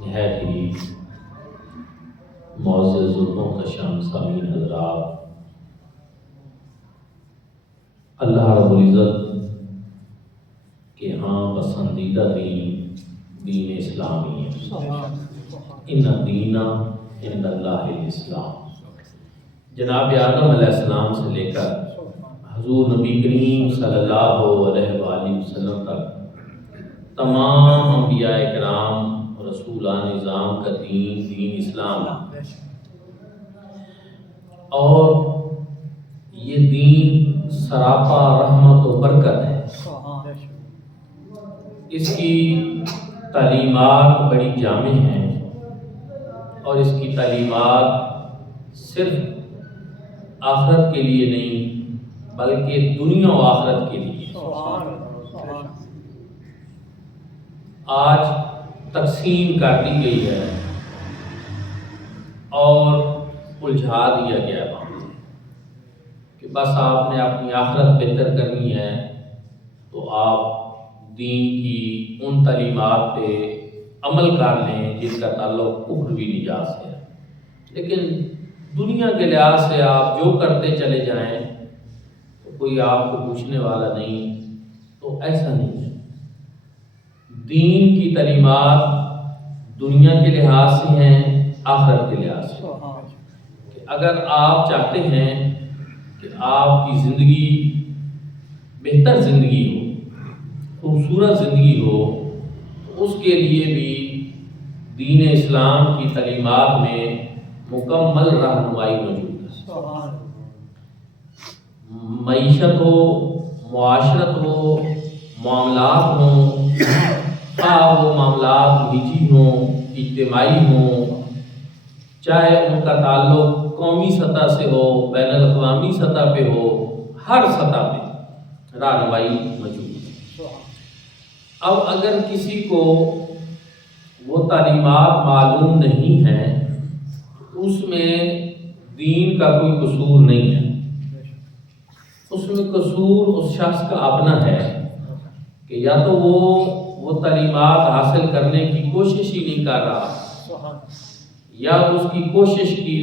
نہایت ہی معزز و محتشم سامعین حضرات، اللہ رب العزت کے ہاں پسندیدہ دین اسلامی ہے۔ ان الدین عند اللہ الاسلام۔ جناب آدم علیہ السلام سے لے کر حضور نبی کریم صلی اللہ علیہ وآلہ وسلم تک تمام انبیاء کرام رسولان نظام کا دین اسلام ہے، اور یہ دین سراپا رحمت و برکت ہے۔ اس کی تعلیمات بڑی جامع ہیں، اور اس کی تعلیمات صرف آخرت کے لیے نہیں بلکہ دنیا و آخرت کے لیے۔ آج تقسیم کر دی گئی ہے اور الجھا دیا گیا ہے کہ بس آپ نے اپنی آخرت بہتر کرنی ہے تو آپ دین کی ان تعلیمات پہ عمل کر لیں جن کا تعلق اخروی نجات سے ہے، لیکن دنیا کے لحاظ سے آپ جو کرتے چلے جائیں تو کوئی آپ کو پوچھنے والا نہیں، تو ایسا نہیں ہے۔ دین کی تعلیمات دنیا کے لحاظ سے ہیں، آخرت کے لحاظ سے۔ کہ اگر آپ چاہتے ہیں کہ آپ کی زندگی بہتر زندگی ہو، خوبصورت زندگی ہو، تو اس کے لیے بھی دین اسلام کی تعلیمات میں مکمل رہنمائی موجود ہے۔ معیشت ہو، معاشرت ہو، معاملات ہوں، خواہ وہ معاملات نجی ہوں، اجتماعی ہوں، چاہے ان کا تعلق قومی سطح سے ہو، بین الاقوامی سطح پہ ہو، ہر سطح پہ رہنمائی موجود ہے۔ اب اگر کسی کو وہ تعلیمات معلوم نہیں ہیں تو اس میں دین کا کوئی قصور نہیں ہے، اس میں قصور اس شخص کا اپنا ہے کہ یا تو وہ تعلیمات حاصل کرنے کی کوشش ہی نہیں کر رہا، یا اس کی کوشش کی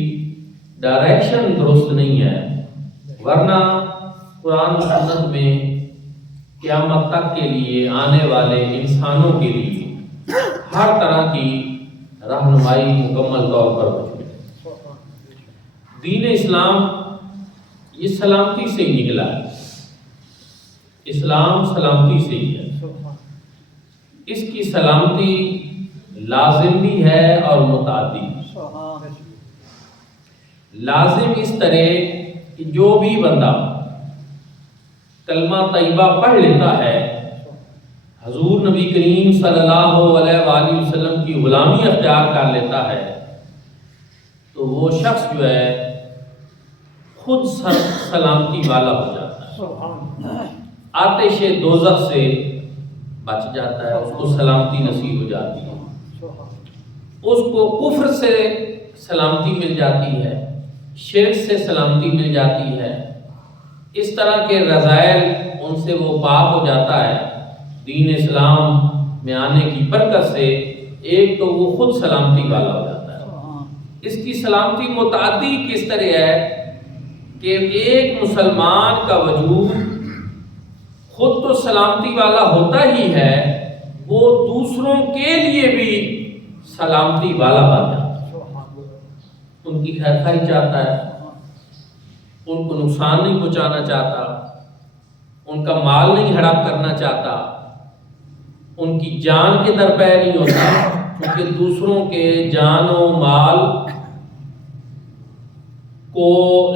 ڈائریکشن درست نہیں ہے، ورنہ قرآن و سنت میں قیامت تک کے لیے آنے والے انسانوں کے لیے ہر طرح کی رہنمائی مکمل طور پر موجود ہے۔ دین اسلام یہ سلامتی سے ہی نکلا ہے، اسلام سلامتی سے ہی ہے۔ اس کی سلامتی لازم بھی ہے اور متعدی۔ لازم اس طرح کہ جو بھی بندہ کلمہ طیبہ پڑھ لیتا ہے، حضور نبی کریم صلی اللہ علیہ وآلہ وسلم کی غلامی اختیار کر لیتا ہے، تو وہ شخص جو ہے خود سلامتی والا ہو جاتا ہے، آتش دوزخ سے بچ جاتا ہے، اس کو سلامتی نصیب ہو جاتی ہے، اس کو کفر سے سلامتی مل جاتی ہے، شرک سے سلامتی مل جاتی ہے، اس طرح کے رذائل ان سے وہ پاک ہو جاتا ہے۔ دین اسلام میں آنے کی برکت سے ایک تو وہ خود سلامتی والا ہو جاتا ہے۔ اس کی سلامتی متعدی کس طرح ہے کہ ایک مسلمان کا وجود خود تو سلامتی والا ہوتا ہی ہے، وہ دوسروں کے لیے بھی سلامتی والا بن جاتا ہے، ان کی خیر خواہی چاہتا ہے، ان کو نقصان نہیں پہنچانا چاہتا، ان کا مال نہیں ہڑپ کرنا چاہتا، ان کی جان کے درپے نہیں ہوتا، کیونکہ دوسروں کے جان و مال کو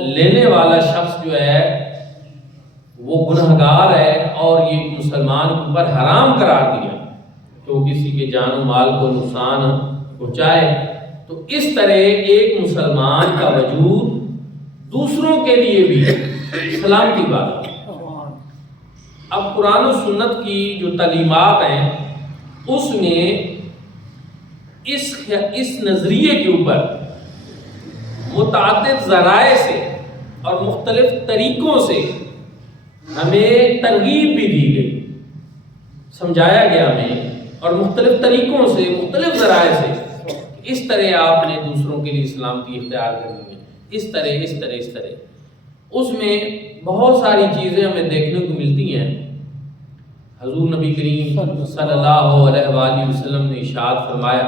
لینے والا شخص جو ہے وہ گنہگار ہے، اور یہ مسلمان کے اوپر حرام قرار دیا کہ وہ کسی کے جان و مال کو نقصان پہنچائے۔ تو اس طرح ایک مسلمان کا وجود دوسروں کے لیے بھی سلامتی والا۔ اب قرآن و سنت کی جو تعلیمات ہیں اس میں اس نظریے کے اوپر متعدد ذرائع سے اور مختلف طریقوں سے ہمیں ترغیب بھی دی گئی، سمجھایا گیا ہمیں، اور مختلف طریقوں سے مختلف ذرائع سے اس طرح آپ نے دوسروں کے لیے سلامتی اختیار کرنی ہے، اس طرح اس میں بہت ساری چیزیں ہمیں دیکھنے کو ملتی ہیں۔ حضور نبی کریم صلی اللہ علیہ وآلہ وسلم نے ارشاد فرمایا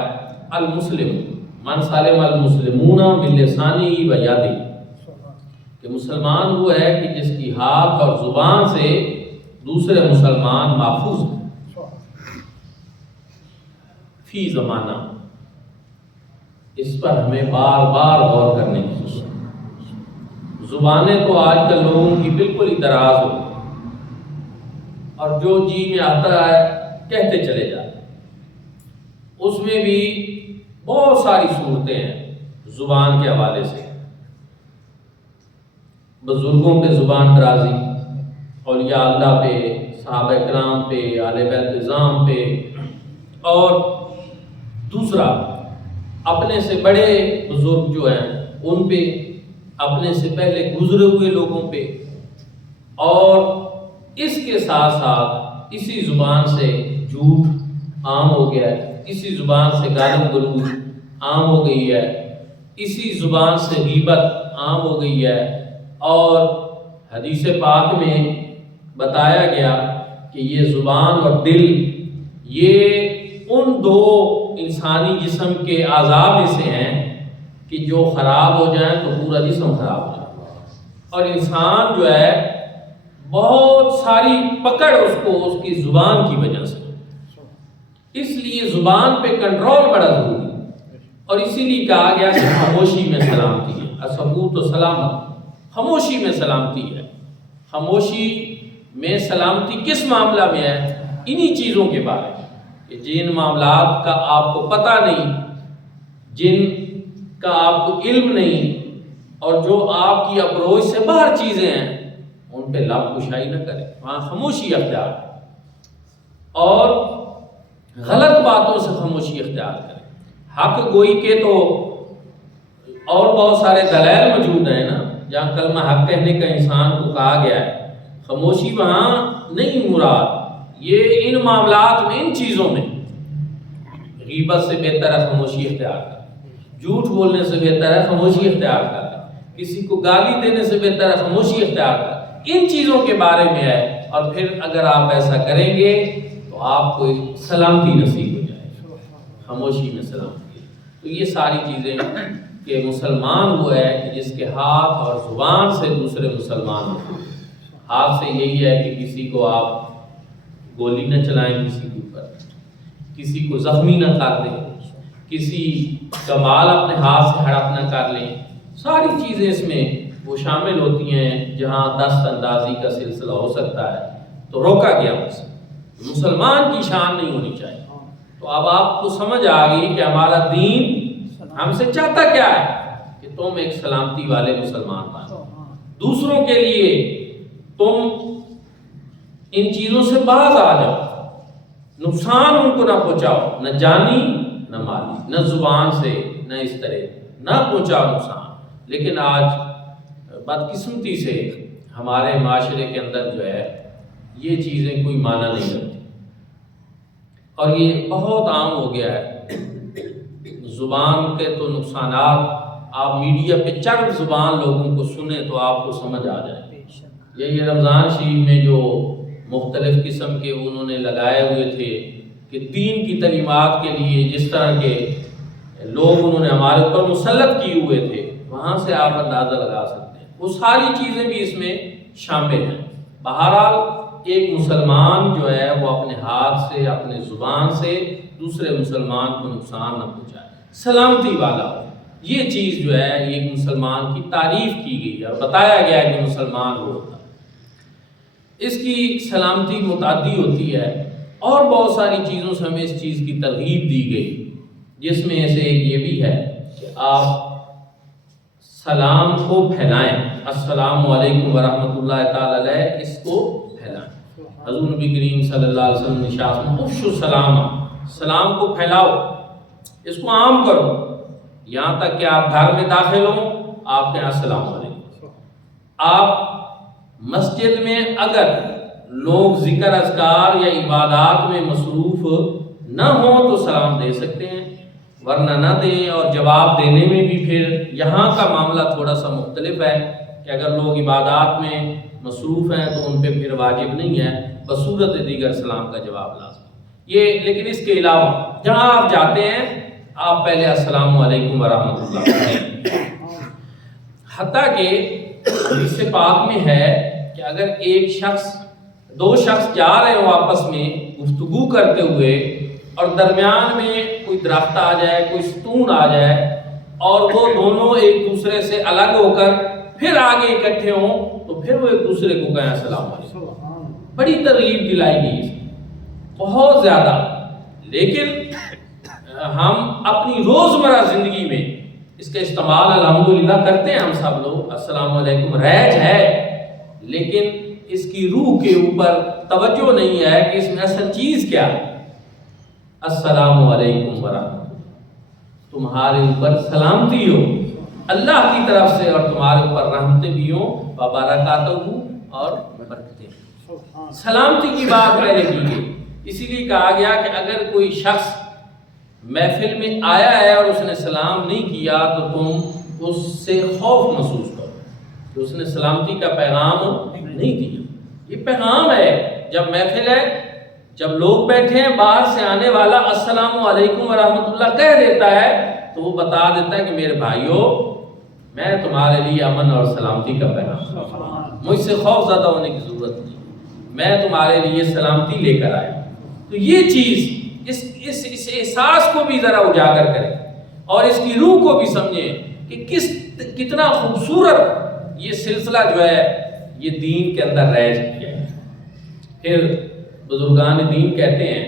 المسلم من سلم المسلمون من لسانہ و یدہ، کہ مسلمان وہ ہے کہ جس کی ہاتھ اور زبان سے دوسرے مسلمان محفوظ ہیں۔ فی زمانہ، اس پر ہمیں بار بار غور کرنے کی ضرورت ہے۔ زبانیں تو آج کل لوگوں کی بالکل ہی دراز ہو گئی اور جو جی میں آتا ہے کہتے چلے جاتے ہیں۔ اس میں بھی بہت ساری صورتیں ہیں زبان کے حوالے سے، بزرگوں پہ زبان درازی، اولیاء اللہ پہ، صحابہ کرام پہ، اہل بیت نظام پہ، اور دوسرا اپنے سے بڑے بزرگ جو ہیں ان پہ، اپنے سے پہلے گزرے ہوئے لوگوں پہ، اور اس کے ساتھ ساتھ اسی زبان سے جھوٹ عام ہو گیا ہے، اسی زبان سے گالی گلوچ عام ہو گئی ہے، اسی زبان سے غیبت عام ہو گئی ہے۔ اور حدیث پاک میں بتایا گیا کہ یہ زبان اور دل یہ ان دو انسانی جسم کے اعضاء میں سے ہیں کہ جو خراب ہو جائیں تو پورا جسم خراب ہو جائے، اور انسان جو ہے بہت ساری پکڑ اس کو اس کی زبان کی وجہ سے، اس لیے زبان پہ کنٹرول بڑا ضروری ہے۔ اور اسی لیے کہا گیا کہ خاموشی میں سلامتی ہے، السکوت و سلامت، خاموشی میں سلامتی ہے۔ خاموشی میں سلامتی کس معاملہ میں ہے؟ انہی چیزوں کے بارے میں کہ جن معاملات کا آپ کو پتہ نہیں، جن کا آپ کو علم نہیں، اور جو آپ کی اپروچ سے باہر چیزیں ہیں ان پہ لب کشائی نہ کریں، وہاں خاموشی اختیار کریں، اور غلط باتوں سے خاموشی اختیار کریں۔ حق گوئی کے تو اور بہت سارے دلائل موجود ہیں نا، جہاں کلمہ حق کہنے کا انسان کو کہا گیا ہے، خاموشی وہاں نہیں مراد۔ یہ ان معاملات میں، ان چیزوں میں غیبت سے بہتر ہے خاموشی اختیار کرنا، جھوٹ بولنے سے بہتر ہے خاموشی اختیار کرنا، کسی کو گالی دینے سے بہتر ہے خاموشی اختیار کرنا، ان چیزوں کے بارے میں ہے۔ اور پھر اگر آپ ایسا کریں گے تو آپ کو سلامتی نصیب ہو جائے گی، خاموشی میں سلامتی۔ تو یہ ساری چیزیں کہ مسلمان وہ ہے کہ جس کے ہاتھ اور زبان سے دوسرے مسلمان ہوں۔ ہاتھ سے یہی ہے کہ کسی کو آپ گولی نہ چلائیں، کسی کے اوپر کسی کو زخمی نہ کر دیں، کسی کا مال اپنے ہاتھ سے ہڑپ نہ کر لیں۔ ساری چیزیں اس میں وہ شامل ہوتی ہیں جہاں دست اندازی کا سلسلہ ہو سکتا ہے تو روکا گیا اسے۔ مسلمان کی شان نہیں ہونی چاہیے۔ تو اب آپ کو سمجھ آ گئی کہ ہمارا دین ہم سے چاہتا کیا ہے، کہ تم ایک سلامتی والے مسلمان بنو، دوسروں کے لیے تم ان چیزوں سے باز آ جاؤ، نقصان ان کو نہ پہنچاؤ، نہ جانی نہ مالی، نہ زبان سے، نہ اس طرح نہ پہنچاؤ نقصان۔ لیکن آج بدقسمتی سے ہمارے معاشرے کے اندر جو ہے یہ چیزیں کوئی معنی نہیں رکھتی، اور یہ بہت عام ہو گیا ہے۔ زبان کے تو نقصانات آپ میڈیا پہ چند زبان لوگوں کو سنیں تو آپ کو سمجھ آ جائے۔ یہی رمضان شریف میں جو مختلف قسم کے انہوں نے لگائے ہوئے تھے کہ دین کی تعلیمات کے لیے جس طرح کے لوگ انہوں نے ہمارے اوپر مسلط کیے ہوئے تھے، وہاں سے آپ اندازہ لگا سکتے ہیں، وہ ساری چیزیں بھی اس میں شامل ہیں۔ بہرحال ایک مسلمان جو ہے وہ اپنے ہاتھ سے، اپنے زبان سے دوسرے مسلمان کو نقصان نہ پہنچائے، سلامتی والا ہو۔ یہ چیز جو ہے ایک مسلمان کی تعریف کی گئی ہے اور بتایا گیا ہے کہ مسلمان وہ ہوتا ہے۔ اس کی سلامتی متعدی ہوتی ہے، اور بہت ساری چیزوں سے ہمیں اس چیز کی ترغیب دی گئی، جس میں سے ایک یہ بھی ہے کہ آپ سلام کو پھیلائیں، السلام علیکم ورحمۃ اللہ تعالی علیہ، اس کو پھیلائیں۔ حضور نبی کریم صلی اللہ علیہ وسلم نے ارشاد فرمایا افشوا السلام، سلام کو پھیلاؤ، اس کو عام کرو، یہاں تک کہ آپ گھر میں داخل ہوں آپ کہیں السلام علیکم۔ آپ مسجد میں اگر لوگ ذکر اذکار یا عبادات میں مصروف نہ ہوں تو سلام دے سکتے ہیں، ورنہ نہ دیں. اور جواب دینے میں بھی پھر یہاں کا معاملہ تھوڑا سا مختلف ہے کہ اگر لوگ عبادات میں مصروف ہیں تو ان پہ پھر واجب نہیں ہے، بصورت دیگر سلام کا جواب لازم یہ. لیکن اس کے علاوہ جہاں آپ جاتے ہیں آپ پہلے السلام علیکم ورحمۃ اللہ کہیں. حتیٰ کہ حدیث پاک میں ہے کہ اگر دو شخص جا رہے ہوں آپس میں گفتگو کرتے ہوئے اور درمیان میں کوئی درخت آ جائے، کوئی ستون آ جائے اور وہ دونوں ایک دوسرے سے الگ ہو کر پھر آگے اکٹھے ہوں تو پھر وہ ایک دوسرے کو کہیں السلام علیکم. بڑی ترغیب دلائی گئی اس کی بہت زیادہ. لیکن ہم اپنی روزمرہ زندگی میں اس کا استعمال الحمدللہ کرتے ہیں ہم سب لوگ. السلام علیکم رائج ہے، لیکن اس کی روح کے اوپر توجہ نہیں ہے کہ اس میں اصل چیز کیا ہے. السلام علیکم ورحمۃ اللہ، تمہارے اوپر سلامتی ہو اللہ کی طرف سے اور تمہارے اوپر رحمتیں بھی ہوں وبرکاتہ اور برکتیں. سلامتی کی بات پہلے کی گئی، اسی لیے کہا گیا کہ اگر کوئی شخص محفل میں آیا ہے اور اس نے سلام نہیں کیا تو تم اس سے خوف محسوس کرو کہ اس نے سلامتی کا پیغام نہیں دیا. یہ پیغام ہے. جب محفل ہے، جب لوگ بیٹھے ہیں، باہر سے آنے والا السلام علیکم ورحمۃ اللہ کہہ دیتا ہے تو وہ بتا دیتا ہے کہ میرے بھائیو میں تمہارے لیے امن اور سلامتی کا پیغام، مجھ سے خوف زدہ ہونے کی ضرورت نہیں، میں تمہارے لیے سلامتی لے کر آیا. تو یہ چیز اس احساس کو بھی ذرا اجاگر کریں اور اس کی روح کو بھی سمجھیں کہ کتنا خوبصورت یہ سلسلہ جو ہے یہ دین کے اندر رائج کیا ہے. پھر بزرگان دین کہتے ہیں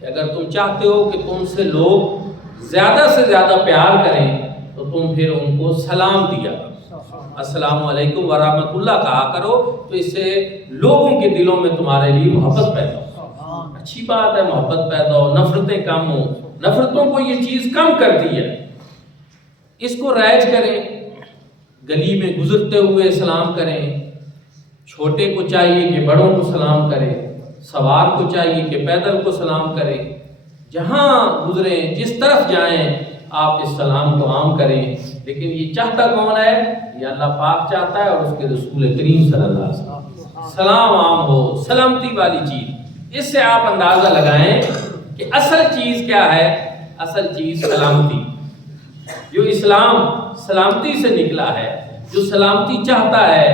کہ اگر تم چاہتے ہو کہ تم سے لوگ زیادہ سے زیادہ پیار کریں تو تم پھر ان کو سلام دیا کرو، السلام علیکم ورحمۃ اللہ کہا کرو، تو اس سے لوگوں کے دلوں میں تمہارے لیے محبت پیدا ہو. اچھی بات ہے محبت پیدا ہو، نفرتیں کم ہوں. نفرتوں کو یہ چیز کم کرتی ہے. اس کو رائج کریں، گلی میں گزرتے ہوئے سلام کریں. چھوٹے کو چاہیے کہ بڑوں کو سلام کرے، سوار کو چاہیے کہ پیدل کو سلام کرے. جہاں گزریں، جس طرف جائیں آپ اس سلام کو عام کریں. لیکن یہ چاہتا کون ہے؟ یہ اللہ پاک چاہتا ہے اور اس کے رسول کریم صلی اللہ علیہ وسلم. سلام عام ہو، سلامتی والی چیز. اس سے آپ اندازہ لگائیں کہ اصل چیز کیا ہے. اصل چیز سلامتی. جو اسلام سلامتی سے نکلا ہے، جو سلامتی چاہتا ہے،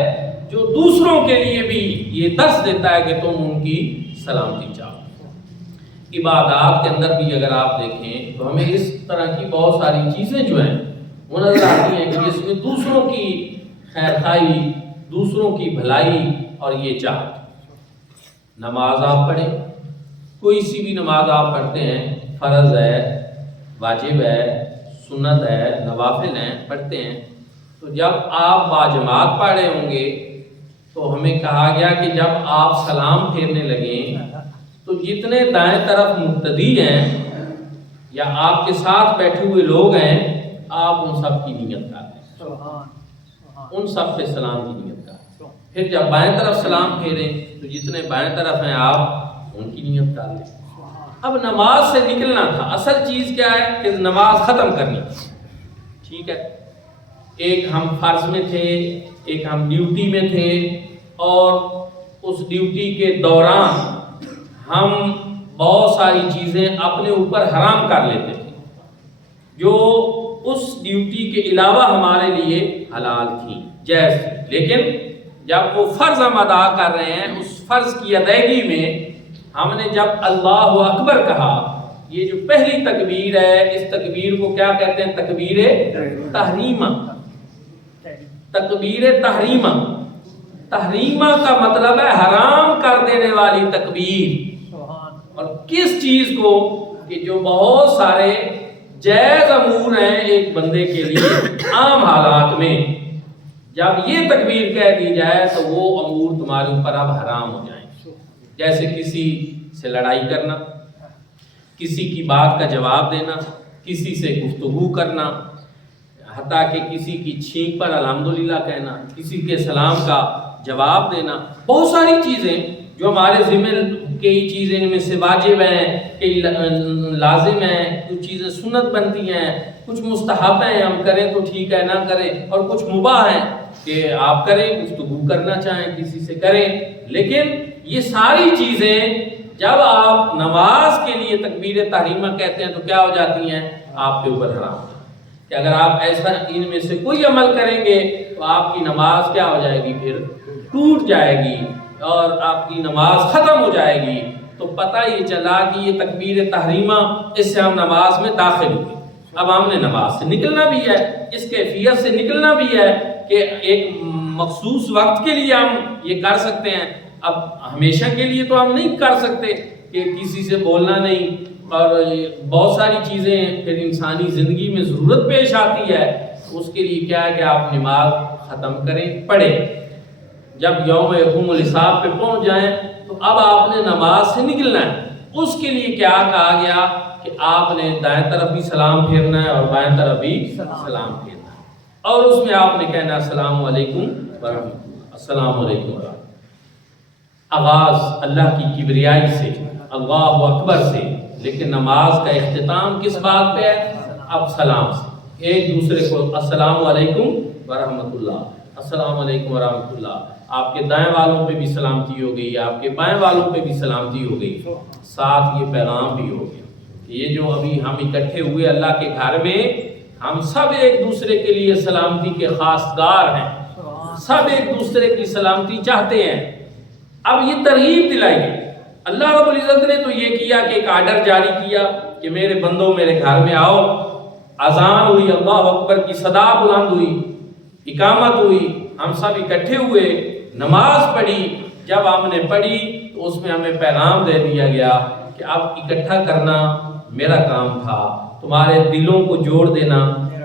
جو دوسروں کے لیے بھی یہ درس دیتا ہے کہ تم ان کی سلامتی چاہو. عبادات کے اندر بھی اگر آپ دیکھیں تو ہمیں اس طرح کی بہت ساری چیزیں جو ہیں وہ نظر آتی ہیں کہ جس میں دوسروں کی خیرخواہی، دوسروں کی بھلائی اور یہ چاہت. نماز آپ پڑھیں، کوئی سی بھی نماز آپ پڑھتے ہیں، فرض ہے، واجب ہے، سنت ہے، نوافل ہیں، پڑھتے ہیں، تو جب آپ باجماعت پڑھ رہے ہوں گے تو ہمیں کہا گیا کہ جب آپ سلام پھیرنے لگیں تو جتنے دائیں طرف مقتدی ہیں یا آپ کے ساتھ بیٹھے ہوئے لوگ ہیں آپ ان سب کی نیت کر لیں، ان سب پہ سلام کی نیت کر لیں. پھر جب بائیں طرف سلام پھیریں تو جتنے بائیں طرف ہیں آپ ان کی نیت کر لیں. اب نماز سے نکلنا تھا، اصل چیز کیا ہے کہ نماز ختم کرنی. ٹھیک ہے، ایک ہم فرض میں تھے، ایک ہم ڈیوٹی میں تھے، اور اس ڈیوٹی کے دوران ہم بہت ساری چیزیں اپنے اوپر حرام کر لیتے تھے جو اس ڈیوٹی کے علاوہ ہمارے لیے حلال تھی، جائز تھی. لیکن جب وہ فرض ہم ادا کر رہے ہیں، اس فرض کی ادائیگی میں ہم نے جب اللہ اکبر کہا، یہ جو پہلی تکبیر ہے، اس تکبیر کو کیا کہتے ہیں؟ تکبیر تحریمہ. تکبیر تحریمہ، تحریمہ کا مطلب ہے حرام کر دینے والی تکبیر. اور کس چیز کو؟ کہ جو بہت سارے جائز امور ہیں ایک بندے کے لیے عام حالات میں، جب یہ تکبیر کہہ دی جائے تو وہ امور تمہارے اوپر اب حرام ہو جائیں. جیسے کسی سے لڑائی کرنا، کسی کی بات کا جواب دینا، کسی سے گفتگو کرنا، حتیٰ کہ کسی کی چھینک پر الحمدللہ کہنا، کسی کے سلام کا جواب دینا. بہت ساری چیزیں جو ہمارے ذمہ کئی چیزیں ان میں سے واجب ہیں، کئی لازم ہیں، کچھ چیزیں سنت بنتی ہیں، کچھ مستحب ہیں ہم کریں تو ٹھیک ہے نہ کریں، اور کچھ مباح ہیں کہ آپ کریں، گفتگو کرنا چاہیں کسی سے کریں. لیکن یہ ساری چیزیں جب آپ نماز کے لیے تکبیر تحریمہ کہتے ہیں تو کیا ہو جاتی ہیں؟ آپ کے اوپر حرام ہے کہ اگر آپ ایسا ان میں سے کوئی عمل کریں گے تو آپ کی نماز کیا ہو جائے گی؟ پھر ٹوٹ جائے گی اور آپ کی نماز ختم ہو جائے گی. تو پتہ یہ چلا کہ یہ تکبیر تحریمہ، اس سے ہم نماز میں داخل ہوئے. اب ہم نے نماز سے نکلنا بھی ہے، اس کیفیت سے نکلنا بھی ہے کہ ایک مخصوص وقت کے لیے ہم یہ کر سکتے ہیں. اب ہمیشہ کے لیے تو ہم نہیں کر سکتے کہ کسی سے بولنا نہیں، اور بہت ساری چیزیں پھر انسانی زندگی میں ضرورت پیش آتی ہے. اس کے لیے کیا ہے کہ آپ نماز ختم کریں، پڑھیں. جب یوم یقوم الحساب پہ پہنچ جائیں تو اب آپ نے نماز سے نکلنا ہے. اس کے لیے کیا کہا گیا کہ آپ نے دائیں طرف بھی سلام پھیرنا ہے اور بائیں طرف بھی سلام پھیرنا ہے، اور اس میں آپ نے کہنا السلام علیکم ورحمۃ اللہ، السلام علیکم ورحمۃ اللہ. آغاز اللہ کی کبریائی سے، اللہ اکبر سے، لیکن نماز کا اختتام کس بات پہ ہے؟ اب سلام سے. ایک دوسرے کو السلام علیکم ورحمۃ اللہ، السلام علیکم ورحمۃ اللہ. آپ کے دائیں والوں پہ بھی سلامتی ہو گئی، آپ کے بائیں والوں پہ بھی سلامتی ہو گئی، ساتھ یہ پیغام بھی ہو گیا. یہ جو ابھی ہم اکٹھے ہوئے اللہ کے گھر میں، ہم سب ایک دوسرے کے لیے سلامتی کے خاصدار ہیں، سب ایک دوسرے کی سلامتی چاہتے ہیں. اب یہ ترغیب دلائی گئی. اللہ رب العزت نے تو یہ کیا کہ ایک آرڈر جاری کیا کہ میرے بندوں میرے گھر میں آؤ. اذان ہوئی، اللہ اکبر کی صدا بلند ہوئی، اقامت ہوئی، ہم سب اکٹھے ہوئے، نماز پڑھی. جب ہم نے پڑھی تو اس میں ہمیں پیغام دے دیا گیا کہ اب اکٹھا کرنا میرا کام تھا، تمہارے دلوں کو جوڑ دینا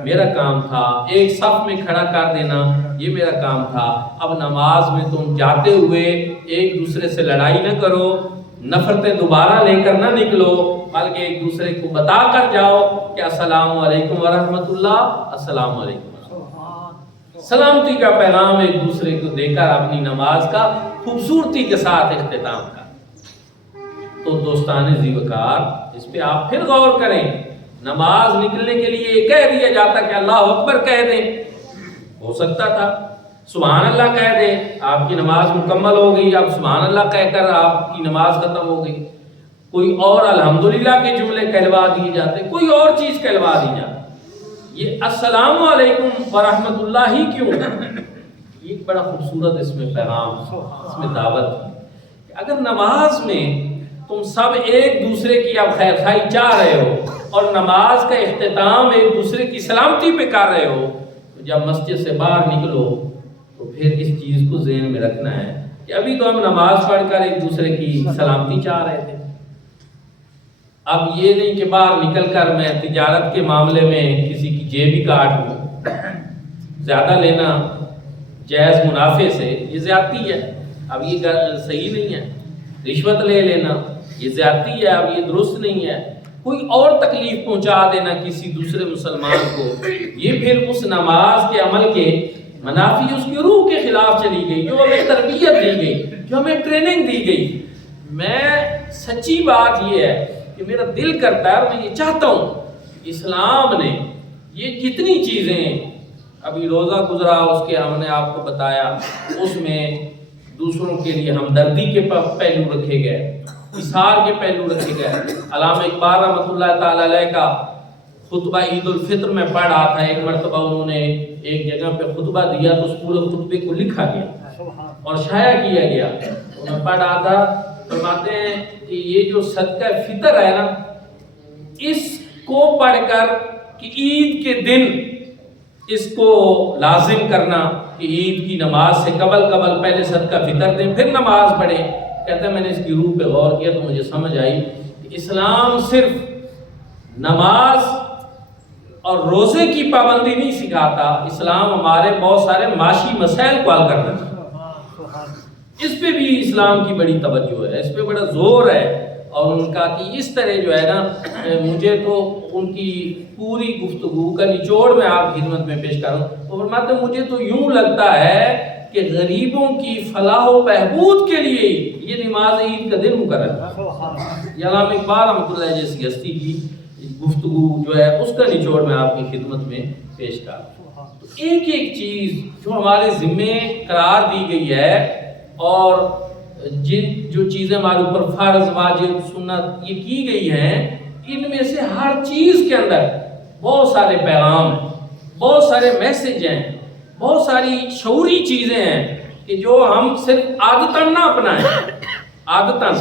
میرا کام تھا، ایک صف میں کھڑا کر دینا یہ میرا کام تھا. اب نماز میں تم جاتے ہوئے ایک دوسرے سے لڑائی نہ کرو، نفرتیں دوبارہ لے کر نہ نکلو، بلکہ ایک دوسرے کو بتا کر جاؤ کہ السلام علیکم ورحمۃ اللہ، السلام علیکم. سلامتی کا پیغام ایک دوسرے کو دے کر اپنی نماز کا خوبصورتی کے ساتھ اختتام کر. تو دوستان ذی وقار، اس پہ آپ پھر غور کریں. نماز نکلنے کے لیے یہ کہہ دیا جاتا کہ اللہ اکبر کہہ دیں، ہو سکتا تھا سبحان اللہ کہہ دیں، آپ کی نماز مکمل ہو گئی. اب سبحان اللہ کہہ کر آپ کی نماز ختم ہو گئی. کوئی اور الحمدللہ کے جملے کہلوا دیے جاتے، کوئی اور چیز کہلوا دی جاتی. یہ السلام علیکم ورحمۃ اللہ ہی کیوں؟ یہ ایک بڑا خوبصورت اس میں پیغام، اس میں دعوت ہے کہ اگر نماز میں تم سب ایک دوسرے کی اب خیر خائی چاہ رہے ہو اور نماز کا اختتام ایک دوسرے کی سلامتی پہ کر رہے ہو، تو جب مسجد سے باہر نکلو تو پھر اس چیز کو ذہن میں رکھنا ہے کہ ابھی تو ہم نماز پڑھ کر ایک دوسرے کی سلامتی چاہ رہے تھے. اب یہ نہیں کہ باہر نکل کر میں تجارت کے معاملے میں کسی کی جیب ہی کاٹ دوں. زیادہ لینا جائز منافع سے یہ زیادتی ہے، اب یہ صحیح نہیں ہے. رشوت لے لینا یہ زیادتی ہے، اب یہ درست نہیں ہے. کوئی اور تکلیف پہنچا دینا کسی دوسرے مسلمان کو، یہ پھر اس نماز کے عمل کے منافی، اس کی روح کے خلاف چلی گئی جو ہمیں تربیت دی گئی، جو ہمیں ٹریننگ دی گئی. میں سچی بات یہ ہے کہ میرا دل کرتا ہے اور میں یہ چاہتا ہوں کہ اسلام نے یہ جتنی چیزیں، ابھی روزہ گزرا اس کے ہم نے آپ کو بتایا، اس میں دوسروں کے لیے ہمدردی کے پہلو رکھے گئے، اثار کے پہلو رکھے گئے. علامہ اقبال رحمۃ اللہ تعالی علیہ کا خطبہ عید الفطر میں پڑھ رہا تھا. ایک مرتبہ انہوں نے ایک جگہ پہ خطبہ دیا تو اس پورے خطبے کو لکھا گیا اور شائع کیا گیا. میں پڑھ رہا تھا، فرماتے ہیں کہ یہ جو صدقہ فطر ہے نا، اس کو پڑھ کر کہ عید کے دن اس کو لازم کرنا کہ عید کی نماز سے قبل پہلے صدقہ فطر دیں پھر نماز پڑھیں. کہتے ہیں میں نے اس کی روح پہ غور کیا تو مجھے سمجھ آئی کہ اسلام صرف نماز اور روزے کی پابندی نہیں سکھاتا، اسلام ہمارے بہت سارے معاشی مسائل کو حل کرنا چاہتا ہے. اس پہ بھی اسلام کی بڑی توجہ ہے، اس پہ بڑا زور ہے. اور ان کا کہ اس طرح جو ہے نا، مجھے تو ان کی پوری گفتگو کا نچوڑ میں آپ کی خدمت میں پیش کروں. وہ فرماتے ہیں مجھے تو یوں لگتا ہے کہ غریبوں کی فلاح و بہبود کے لیے یہ نماز عید کا دن مقرر ہے۔ یہ علامہ اقبال رحمۃ اللہ جیسی ہستی کی گفتگو جو ہے اس کا نچوڑ میں آپ کی خدمت میں پیش کر رہا ہوں۔ تو ایک ایک چیز جو ہمارے ذمے قرار دی گئی ہے اور جو چیزیں ہمارے اوپر فرض واجب سنت یہ کی گئی ہیں، ان میں سے ہر چیز کے اندر بہت سارے پیغام ہیں، بہت سارے میسج ہیں، بہت ساری شعوری چیزیں ہیں کہ جو ہم صرف عادتاً نہ اپنائیں، عادتاً،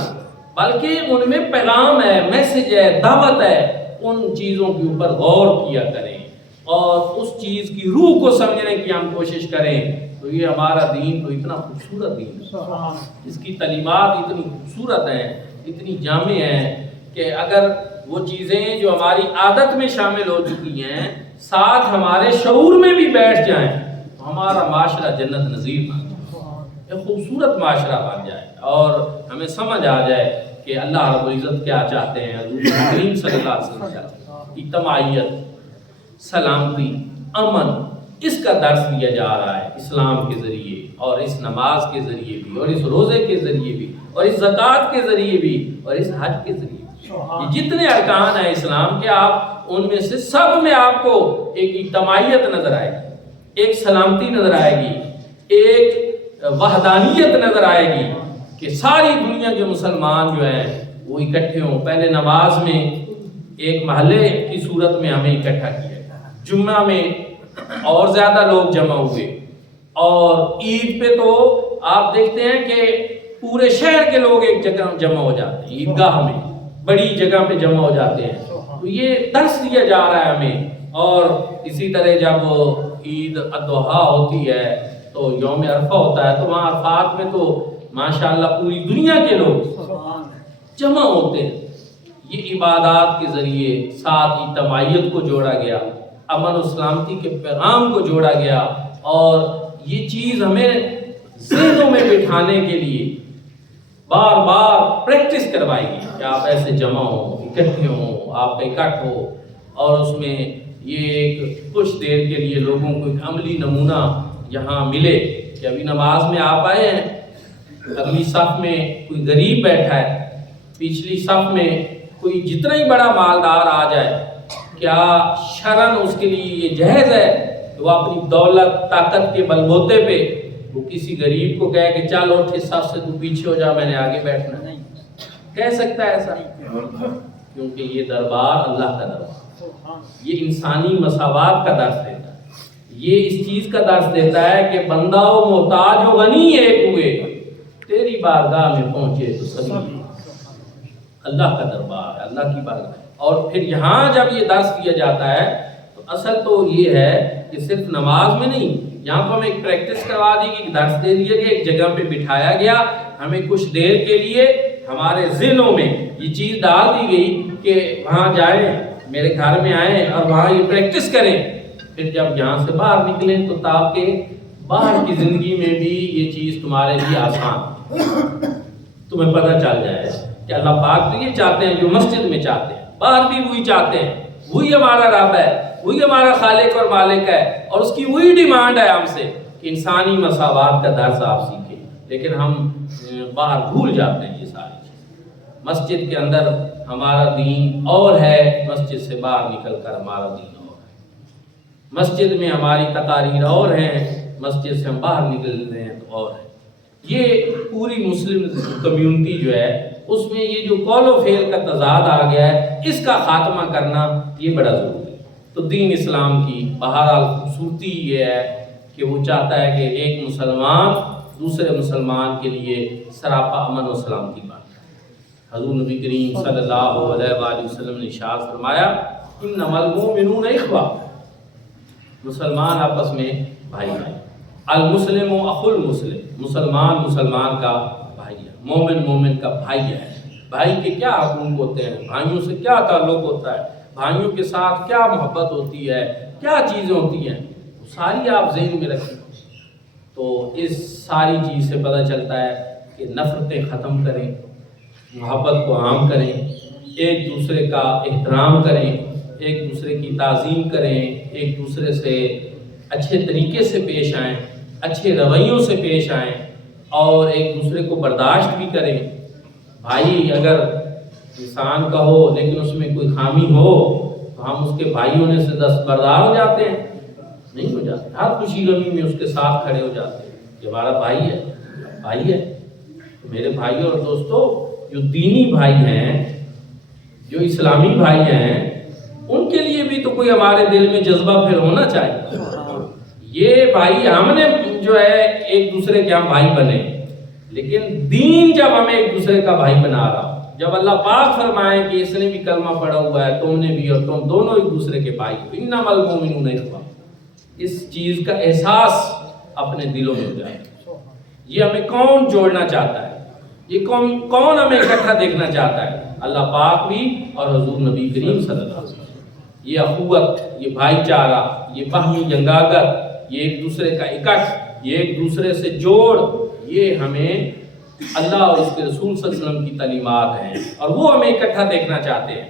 بلکہ ان میں پیغام ہے، میسج ہے، دعوت ہے۔ ان چیزوں کے اوپر غور کیا کریں اور اس چیز کی روح کو سمجھنے کی ہم کوشش کریں۔ تو یہ ہمارا دین تو اتنا خوبصورت دین ہے، اس کی تعلیمات اتنی خوبصورت ہیں، اتنی جامع ہیں کہ اگر وہ چیزیں جو ہماری عادت میں شامل ہو چکی ہیں ساتھ ہمارے شعور میں بھی بیٹھ جائیں تو ہمارا معاشرہ جنت نظیر بن جائے، ایک خوبصورت معاشرہ بن جائے اور ہمیں سمجھ آ جائے کہ اللہ رب العزت کیا چاہتے ہیں، حضور کریم صلی اللہ علیہ وسلم کیا چاہتے ہیں۔ اجتماعیت، سلامتی، امن، اس کا درس دیا جا رہا ہے اسلام کے ذریعے اور اس نماز کے ذریعے بھی اور اس روزے کے ذریعے بھی اور اس زکوٰۃ کے ذریعے بھی اور اس حج کے ذریعے بھی۔ یہ جتنے ارکان ہیں اسلام کے، آپ ان میں سے سب میں آپ کو ایک اجتماعیت نظر آئے گی، ایک سلامتی نظر آئے گی، ایک وحدانیت نظر آئے گی کہ ساری دنیا کے مسلمان جو ہیں وہ اکٹھے ہوں۔ پہلے نماز میں ایک محلے کی صورت میں ہمیں اکٹھا کیا، جمعہ میں اور زیادہ لوگ جمع ہوئے، اور عید پہ تو آپ دیکھتے ہیں کہ پورے شہر کے لوگ ایک جگہ جمع ہو جاتے ہیں، عیدگاہ میں بڑی جگہ پہ جمع ہو جاتے ہیں۔ تو یہ درس دیا جا رہا ہے ہمیں۔ اور اسی طرح جب عید الاضحیٰ ہوتی ہے تو یوم عرفہ ہوتا ہے تو وہاں عرفات میں تو ماشاءاللہ پوری دنیا کے لوگ جمع ہوتے ہیں۔ یہ عبادات کے ذریعے ساتھ اجتماعیت کو جوڑا گیا، امن و سلامتی کے پیغام کو جوڑا گیا، اور یہ چیز ہمیں ذہنوں میں بٹھانے کے لیے بار بار پریکٹس کروائی گی کہ آپ ایسے جمع ہوں، اکٹھے ہوں، آپ کا اکٹھ ہو، اور اس میں یہ ایک کچھ دیر کے لیے لوگوں کو ایک عملی نمونہ یہاں ملے کہ ابھی نماز میں آپ آئے ہیں، اگلی صف میں کوئی غریب بیٹھا ہے، پچھلی صف میں کوئی جتنا ہی بڑا مالدار آ جائے، کیا شرعاً اس کے لیے یہ جائز ہے کہ وہ اپنی دولت طاقت کے بلبوتے پہ وہ کسی غریب کو کہے کہ چل اٹھ اس صف سے تو پیچھے ہو جا، میں نے آگے بیٹھنا؟ نہیں کہہ سکتا ہے ایسا، کیونکہ یہ دربار اللہ کا دربار، یہ انسانی مساوات کا درس دیتا ہے، یہ اس چیز کا درس دیتا ہے کہ بندہ و محتاج و غنی ایک ہوئے، تیری بارگاہ میں پہنچے تو سبھی۔ اللہ کا دربار ہے، اللہ کی بارگاہ۔ اور پھر یہاں جب یہ درس دیا جاتا ہے تو اصل تو یہ ہے کہ صرف نماز میں نہیں، یہاں کو ہمیں ایک پریکٹس کروا دی گئی، درس دے دیا گیا، ایک جگہ پہ بٹھایا گیا، ہمیں کچھ دیر کے لیے ہمارے ذہنوں میں یہ چیز ڈال دی گئی کہ وہاں جائیں، میرے گھر میں آئیں اور وہاں یہ پریکٹس کریں۔ پھر جب یہاں سے باہر نکلیں تو تاکہ باہر کی زندگی میں بھی یہ چیز تمہارے لیے آسان، تمہیں پتہ چل جائے کہ اللہ پاک تو یہ چاہتے ہیں جو مسجد میں چاہتے ہیں، باہر بھی وہی چاہتے ہیں، وہی ہمارا رب ہے، وہی ہمارا خالق اور مالک ہے، اور اس کی وہی ڈیمانڈ ہے ہم سے کہ انسانی مساوات کا درس آپ سیکھیں۔ لیکن ہم باہر بھول جاتے ہیں یہ ساری چیزیں۔ مسجد کے اندر ہمارا دین اور ہے، مسجد سے باہر نکل کر ہمارا دین اور ہے۔ مسجد میں ہماری تقاریر اور ہیں، مسجد سے ہم باہر نکل رہے ہیں تو اور ہے۔ یہ پوری مسلم کمیونٹی جو ہے اس میں یہ جو قول و فعل کا تضاد آ گیا ہے، اس کا خاتمہ کرنا یہ بڑا ضروری ہے۔ تو دین اسلام کی بہرحال خوبصورتی یہ ہے کہ وہ چاہتا ہے کہ ایک مسلمان دوسرے مسلمان کے لیے سراپا امن و سلامتی بات ہے۔ حضور نبی کریم صلی اللہ علیہ وآلہ وسلم نے ارشاد فرمایا انما المؤمنون اخوہ، مسلمان آپس میں بھائی بھائی، المسلم اخو المسلم، مسلمان مسلمان کا بھائی ہے، مومن مومن کا بھائی ہے۔ بھائی کے کیا حقوق ہوتے ہیں، بھائیوں سے کیا تعلق ہوتا ہے، بھائیوں کے ساتھ کیا محبت ہوتی ہے، کیا چیزیں ہوتی ہیں، ساری آپ ذہن میں رکھیں۔ تو اس ساری چیز سے پتہ چلتا ہے کہ نفرتیں ختم کریں، محبت کو عام کریں، ایک دوسرے کا احترام کریں، ایک دوسرے کی تعظیم کریں، ایک دوسرے سے اچھے طریقے سے پیش آئیں، اچھے رویوں سے پیش آئیں اور ایک دوسرے کو برداشت بھی کریں۔ بھائی اگر انسان کا ہو لیکن اس میں کوئی خامی ہو تو ہم اس کے بھائی ہونے سے دستبردار ہو جاتے ہیں؟ نہیں ہو جاتے، ہر خوشی غمی میں اس کے ساتھ کھڑے ہو جاتے ہیں۔ یہ ہمارا بھائی ہے، بھائی ہے۔ میرے بھائی اور دوستو، جو دینی بھائی ہیں، جو اسلامی بھائی ہیں، ان کے لیے بھی تو کوئی ہمارے دل میں جذبہ پھر ہونا چاہیے۔ یہ بھائی ہم نے جو ہے ایک دوسرے کے ہم بھائی بنے، لیکن دین جب ہمیں ایک دوسرے کا بھائی بنا رہا، جب اللہ پاک فرمائے کہ اس نے بھی کلمہ پڑھا ہوا ہے، تم نے بھی، اور تم دونوں ایک دوسرے کے بھائی، انما المؤمنون اخوہ، اس چیز کا احساس اپنے دلوں میں ہو جائے۔ یہ ہمیں کون جوڑنا چاہتا ہے؟ یہ کون ہمیں اکٹھا دیکھنا چاہتا ہے؟ اللہ پاک بھی اور حضور نبی کریم صلی اللہ علیہ وسلم۔ یہ اخوت، یہ بھائی چارہ، یہ باہمی جنگاگت، یہ ایک دوسرے کا اکٹھ، یہ ایک دوسرے سے جوڑ، یہ ہمیں اللہ اور اس کے رسول صلی اللہ علیہ وسلم کی تعلیمات ہیں، اور وہ ہمیں اکٹھا دیکھنا چاہتے ہیں۔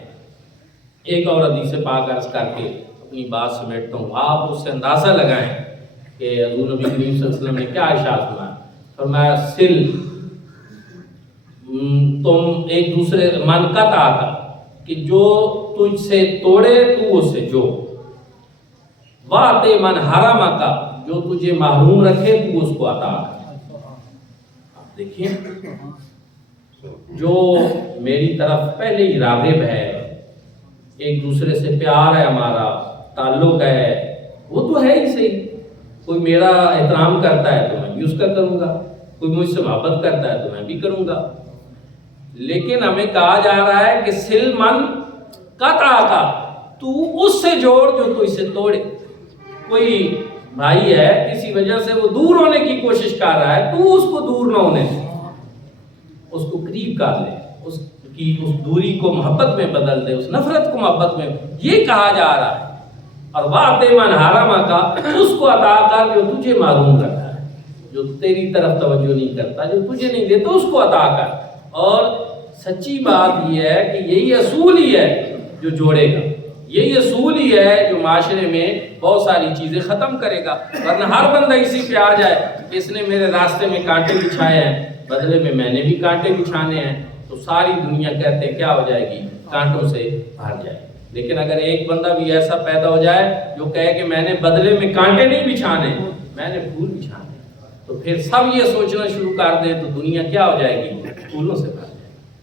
ایک اور حدیث پاک عرض کر کے اپنی بات سمیٹتا ہوں، آپ اس سے اندازہ لگائیں کہ حضور نبی کریم صلی اللہ علیہ وسلم نے کیا ارشاد فرمایا۔ فرمایا سل، تم ایک دوسرے من قطع کا، کہ جو تجھ سے توڑے تو اسے جوڑ، واتے من حرم کا، جو تجھے محروم رکھے تو اس کو عطا کر۔ دیکھیں، جو میری طرف پہلے ہی راغب ہے، ایک دوسرے سے پیار ہے، ہمارا تعلق ہے، وہ تو ہے ہی صحیح۔ کوئی میرا احترام کرتا ہے تو میں بھی اس کا کروں گا، کوئی مجھ سے محبت کرتا ہے تو میں بھی کروں گا۔ لیکن ہمیں کہا جا رہا ہے کہ سل من قطع کا، تو اس سے جوڑ جو تو اسے توڑے۔ کوئی بھائی ہے، کسی وجہ سے وہ دور ہونے کی کوشش کر رہا ہے، تو اس کو دور نہ ہونے دے، اس کو قریب کر لے، اس دوری کو محبت میں بدل دے، اس نفرت کو محبت میں، یہ کہا جا رہا ہے۔ اور واتے من حرم کا، اس کو عطا کر جو تجھے معروم رکھتا ہے، جو تیری طرف توجہ نہیں کرتا، جو تجھے نہیں دیتا، اس کو عطا کر۔ اور سچی بات یہ ہے کہ یہی اصول ہی ہے جو جوڑے گا، یہی اصول ہی ہے جو معاشرے میں بہت ساری چیزیں ختم کرے گا۔ ورنہ ہر بندہ اسی پہ آ جائے کہ اس نے میرے راستے میں کانٹے بچھائے ہیں، بدلے میں میں نے بھی کانٹے بچھانے ہیں، تو ساری دنیا کہتے ہیں کیا ہو جائے گی؟ کانٹوں سے بھر جائے۔ لیکن اگر ایک بندہ بھی ایسا پیدا ہو جائے جو کہے کہ میں نے بدلے میں کانٹے نہیں بچھانے، میں نے پھول بچھانے، تو پھر سب یہ سوچنا شروع کر دیں تو دنیا کیا ہو جائے گی؟ پھولوں سے بھر جائے۔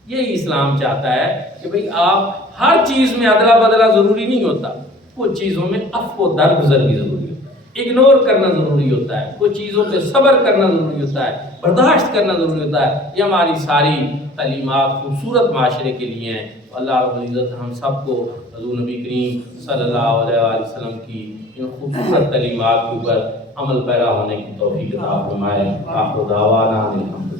یہی اسلام چاہتا ہے کہ بھئی آپ ہر چیز میں ادلا بدلا ضروری نہیں ہوتا، کچھ چیزوں میں عفو و درگزر بھی ضروری ہوتا ہے، اگنور کرنا ضروری ہوتا ہے، کچھ چیزوں پہ صبر کرنا ضروری ہوتا ہے، برداشت کرنا ضروری ہوتا ہے۔ یہ ہماری ساری تعلیمات خوبصورت معاشرے کے لیے ہیں۔ اللہ رب العزت ہم سب کو حضور نبی کریم صلی اللہ علیہ وآلہ وسلم کی ان خوبصورت تعلیمات کے اوپر عمل پیرا ہونے کی توفیق عطا فرمائے۔ آخر دعوانا الحمدللہ۔